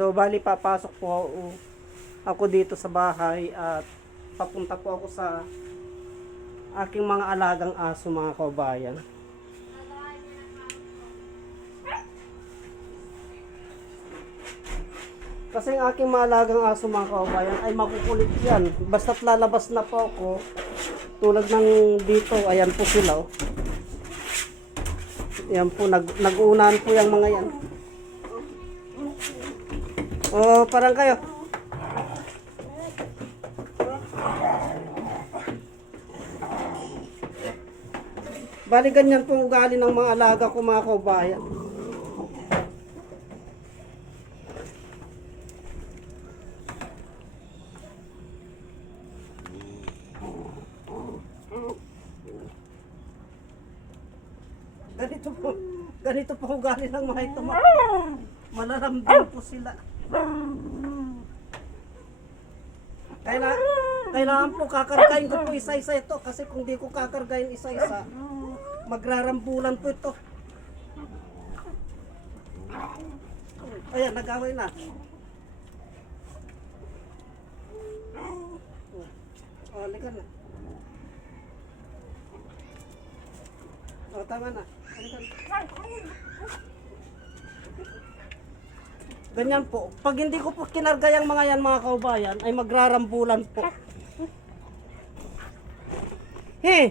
So bali papasok po ako dito sa bahay at papunta po ako sa aking mga alagang aso, mga kabayan. Kasi ang aking mga alagang aso, mga kabayan, ay makukulit yan. Basta't lalabas na po ako, tulad ng dito, ayan po sila. Oh. Yan po, nag-uunahan po yung mga yan. Oh, parang kayo. Bali ganyan po ugali ng mga alaga ko, mga kabayan. Ganito po ugali ng mga ito. Malalambing po sila. Kailangan po kakargain ko po isa-isa ito kasi kung di ko kakargain isa-isa, magrarambulan po ito. Ayan, nag-away na. O, likan na. O, tama na. Likan. Ganyan po. Pag hindi ko po kinarga yung mga yan, mga kaubayan, ay magrarambulan po. He!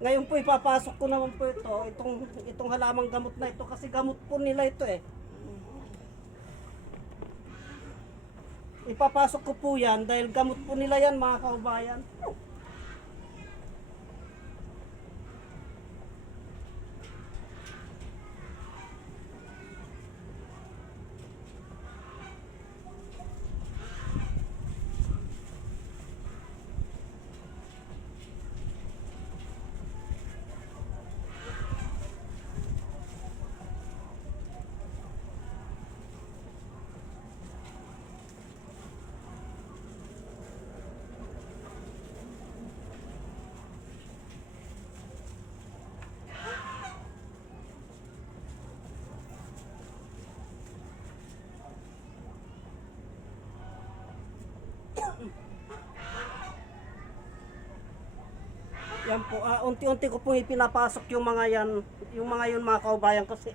Ngayon po ipapasok ko naman po itong halamang gamot na ito kasi gamot po nila ito eh. Ipapasok ko po yan dahil gamot po nila yan, mga kaubayan. Yan po, unti-unti ko po ipinapasok yung mga yan, mga kaubayan kasi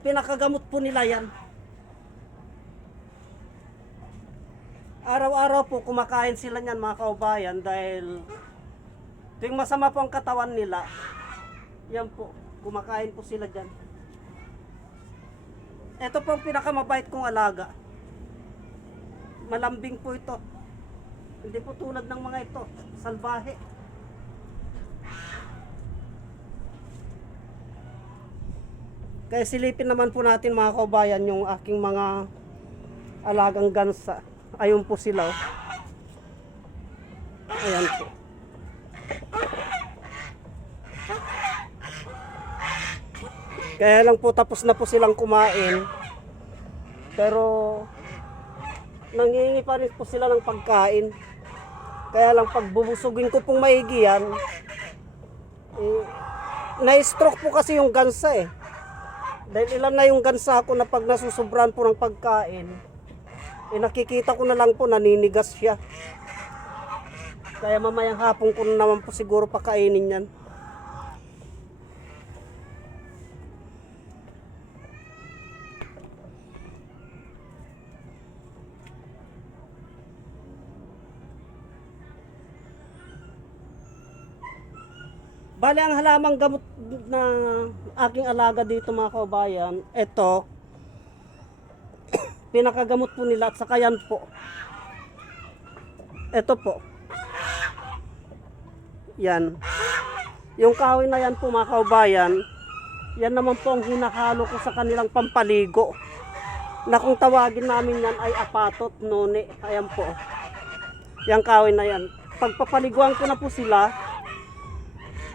pinakagamot po nila yan. Araw-araw po kumakain sila niyan, mga kaubayan, dahil tuwing masama po ang katawan nila, yan po, kumakain po sila dyan. Ito po ang pinakamabait kong alaga. Malambing po ito. Hindi po tulad ng mga ito, salbahe. Kaya silipin naman po natin, mga kaubayan, yung aking mga alagang gansa. Ayun po sila. Oh. Ayan po. Kaya lang po tapos na po silang kumain. Pero nangingi pa rin po sila ng pagkain. Kaya lang pag bubusugin ko pong maigi yan, na-stroke po kasi yung gansa eh. Dahil ilan na yung gansa ko na pag nasusobran po ng pagkain, nakikita ko na lang po naninigas siya. Kaya mamayang hapon ko naman po siguro pakainin yan. Bali ang halamang gamot na aking alaga dito, mga kaubayan, ito, pinakagamot po nila at saka yan po. Ito po. Yan. Yung kahoy na yan po, mga kaubayan, yan naman po ang hinahalo ko sa kanilang pampaligo. Na kung tawagin namin yan ay apatot, noni. Ayan po. Yang kahoy na yan. Pagpapaliguan ko na po sila,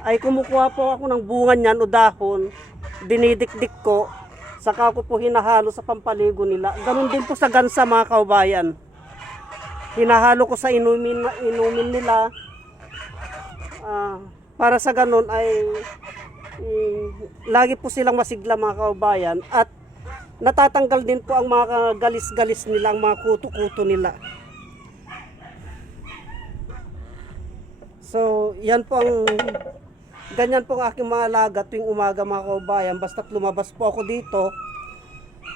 ay kumukuha po ako ng bunga niyan o dahon, dinidikdik ko, saka ko po hinahalo sa pampaligo nila. Ganun din po sa gansa, mga kaubayan. Hinahalo ko sa inumin nila, para sa ganun ay lagi po silang masigla mga kaubayan at natatanggal din po ang mga galis-galis nila, ang mga kuto-kuto nila. So, yan po ganyan po ang aking mga alaga tuwing umaga mga kaubayan. Basta't lumabas po ako dito,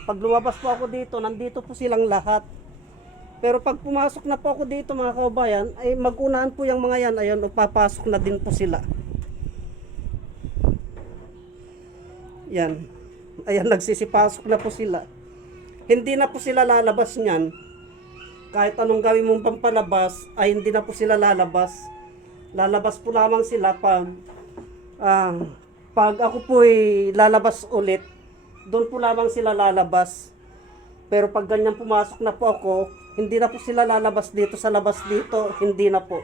pag lumabas po ako dito, nandito po silang lahat. Pero pag pumasok na po ako dito mga kaubayan, ay mag-unahan po yung mga yan, ayun, papasok na din po sila. Yan. Ayan, nagsisipasok na po sila. Hindi na po sila lalabas niyan. Kahit anong gawin mong pampalabas, ay hindi na po sila lalabas. Lalabas po lamang sila pag ako po ay lalabas ulit, doon po lamang sila lalabas. Pero pag ganyan pumasok na po ako, hindi na po sila lalabas dito sa labas dito, hindi na po.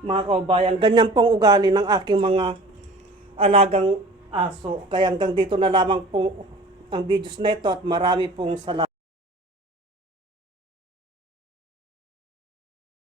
Mga kaubayan, ganyan pong ugali ng aking mga alagang aso. Kaya hanggang dito na lamang po ang videos na ito at marami pong salamat.